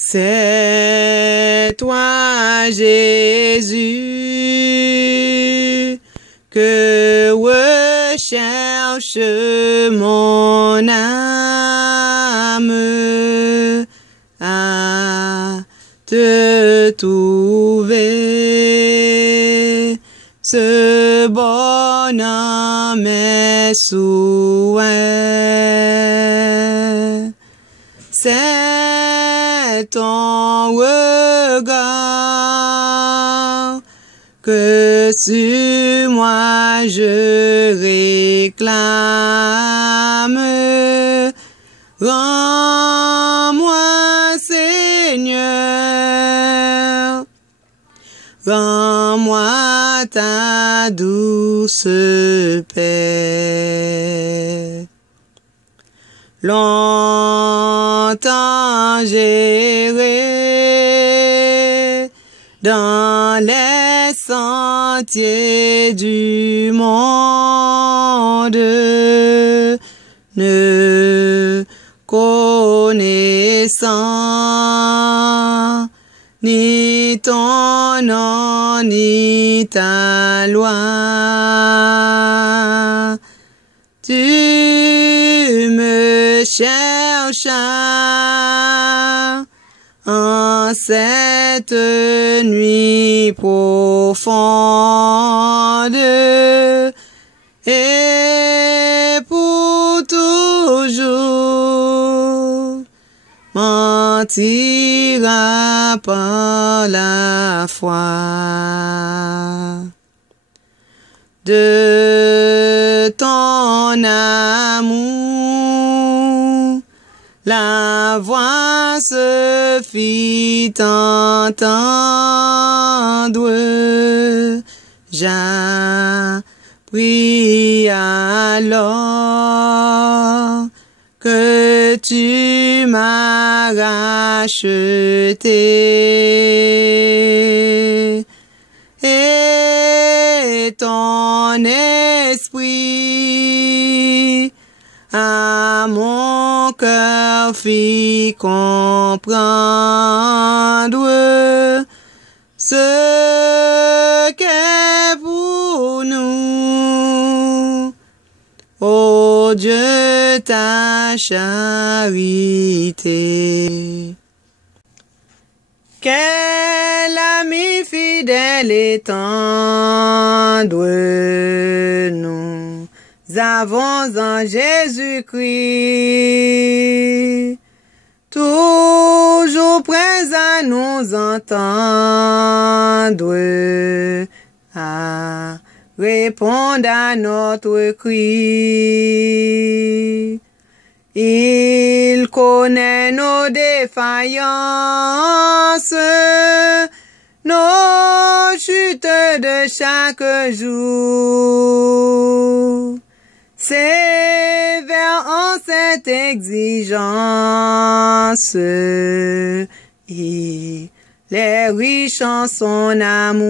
C'est toi, Jésus, que recherche mon âme à te trouver. Ce bonhomme est souhait. C'est ton regard que sur moi je réclame. Rends-moi, Seigneur, rends-moi ta douce paix. Longtemps j'irai dans les sentiers du monde, ne connaissant ni ton nom ni ta loi. Tu me cherchas en cette nuit profonde et pour toujours mentira par la foi. De ton amour, la voix se fit entendre. J'appris alors que tu m'as racheté. Et ton esprit à mon cœur fit comprendre ce qu'est pour nous, ô Dieu, ta charité. Quel ami fidèle et tendre nous avons en Jésus-Christ, toujours prêt à nous entendre, à répondre à notre cri. Il connaît nos défaillances, nos chutes de chaque jour. Sévère en cette exigence, il est riche en son amour.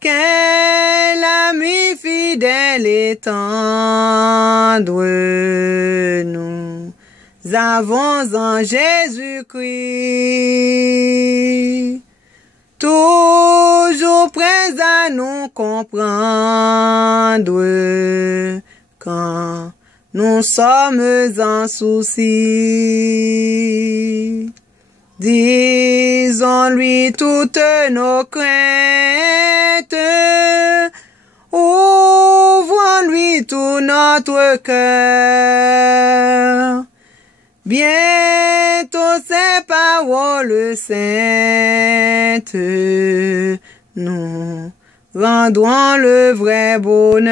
Quel ami fidèle et tendre nous avons en Jésus-Christ, toujours prêt à nous comprendre quand nous sommes en souci. Disons-lui toutes nos craintes, ouvrons-lui tout notre cœur. Bientôt ces paroles saintes nous rendront le vrai bonheur.